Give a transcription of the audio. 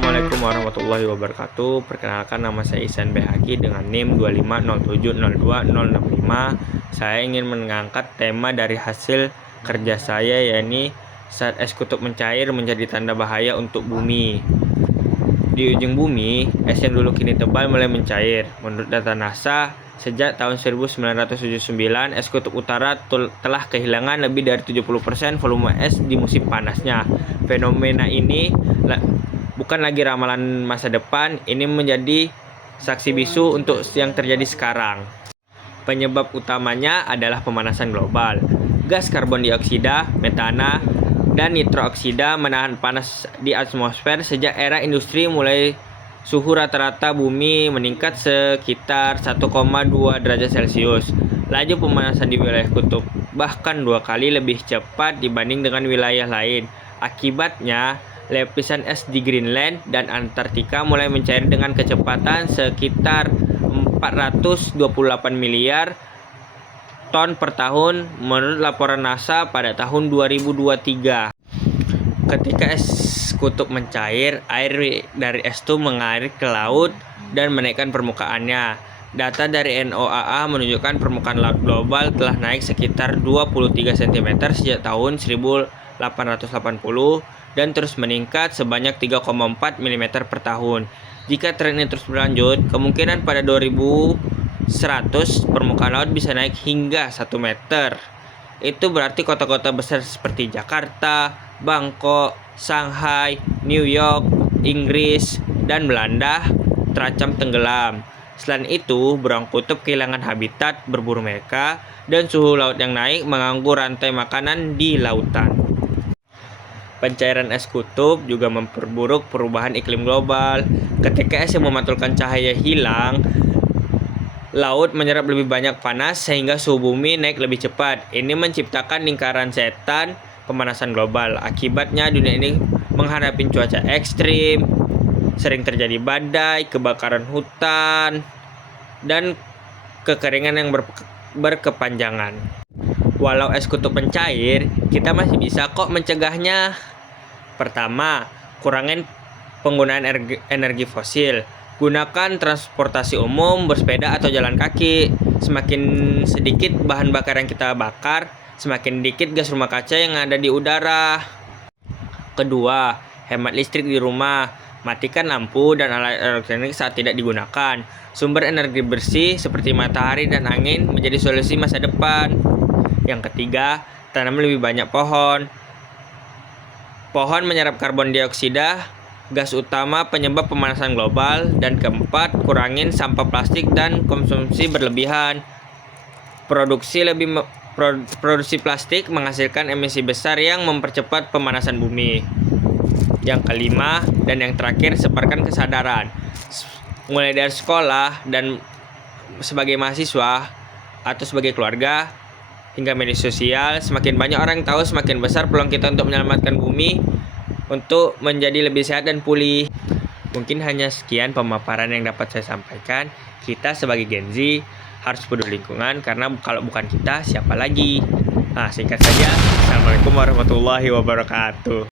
Assalamualaikum warahmatullahi wabarakatuh. Perkenalkan, nama saya Ihsan Behaki dengan NIM 250702065. Saya ingin mengangkat tema dari hasil kerja saya, yakni saat es kutub mencair menjadi tanda bahaya untuk bumi. Di ujung bumi, es yang dulu kini tebal mulai mencair. Menurut data NASA, sejak tahun 1979, es kutub utara telah kehilangan lebih dari 70% volume es di musim panasnya. Fenomena ini bukan lagi ramalan masa depan, ini menjadi saksi bisu untuk yang terjadi sekarang. Penyebab utamanya adalah pemanasan global. Gas karbon dioksida, metana, dan nitrooksida menahan panas di atmosfer sejak era industri. Mulai suhu rata-rata bumi meningkat sekitar 1,2 derajat Celcius. Laju pemanasan di wilayah kutub bahkan 2 kali lebih cepat dibanding dengan wilayah lain. Akibatnya, lapisan es di Greenland dan Antartika mulai mencair dengan kecepatan sekitar 428 miliar ton per tahun menurut laporan NASA pada tahun 2023. Ketika es kutub mencair, air dari es itu mengalir ke laut dan menaikkan permukaannya. Data dari NOAA menunjukkan permukaan laut global telah naik sekitar 23 cm sejak tahun 1880 dan terus meningkat sebanyak 3,4 mm per tahun. Jika tren ini terus berlanjut, kemungkinan pada 2100 permukaan laut bisa naik hingga 1 meter. Itu berarti kota-kota besar seperti Jakarta, Bangkok, Shanghai, New York, Inggris, dan Belanda terancam tenggelam. Selain itu, burung kutub kehilangan habitat berburu mereka, dan suhu laut yang naik mengganggu rantai makanan di lautan. Pencairan es kutub juga memperburuk perubahan iklim global. Ketika es yang memantulkan cahaya hilang, laut menyerap lebih banyak panas sehingga suhu bumi naik lebih cepat. Ini menciptakan lingkaran setan pemanasan global. Akibatnya dunia ini menghadapi cuaca ekstrim, sering terjadi badai, kebakaran hutan, dan kekeringan yang berkepanjangan. Walau es kutub mencair, kita masih bisa kok mencegahnya. Pertama, kurangin penggunaan energi fosil. Gunakan transportasi umum, bersepeda atau jalan kaki. Semakin sedikit bahan bakar yang kita bakar, semakin dikit gas rumah kaca yang ada di udara. Kedua, hemat listrik di rumah. Matikan lampu dan alat elektronik saat tidak digunakan. Sumber energi bersih seperti matahari dan angin menjadi solusi masa depan. Yang ketiga, tanam lebih banyak pohon. Pohon menyerap karbon dioksida, gas utama penyebab pemanasan global. Dan keempat, kurangin sampah plastik dan konsumsi berlebihan. Produksi plastik menghasilkan emisi besar yang mempercepat pemanasan bumi. Yang kelima dan yang terakhir, sebarkan kesadaran. Mulai dari sekolah dan sebagai mahasiswa atau sebagai keluarga hingga media sosial, semakin banyak orang yang tahu, semakin besar peluang kita untuk menyelamatkan bumi untuk menjadi lebih sehat dan pulih. Mungkin hanya sekian pemaparan yang dapat saya sampaikan. Kita sebagai Gen Z harus peduli lingkungan, karena kalau bukan kita, siapa lagi? Singkat saja, Assalamualaikum warahmatullahi wabarakatuh.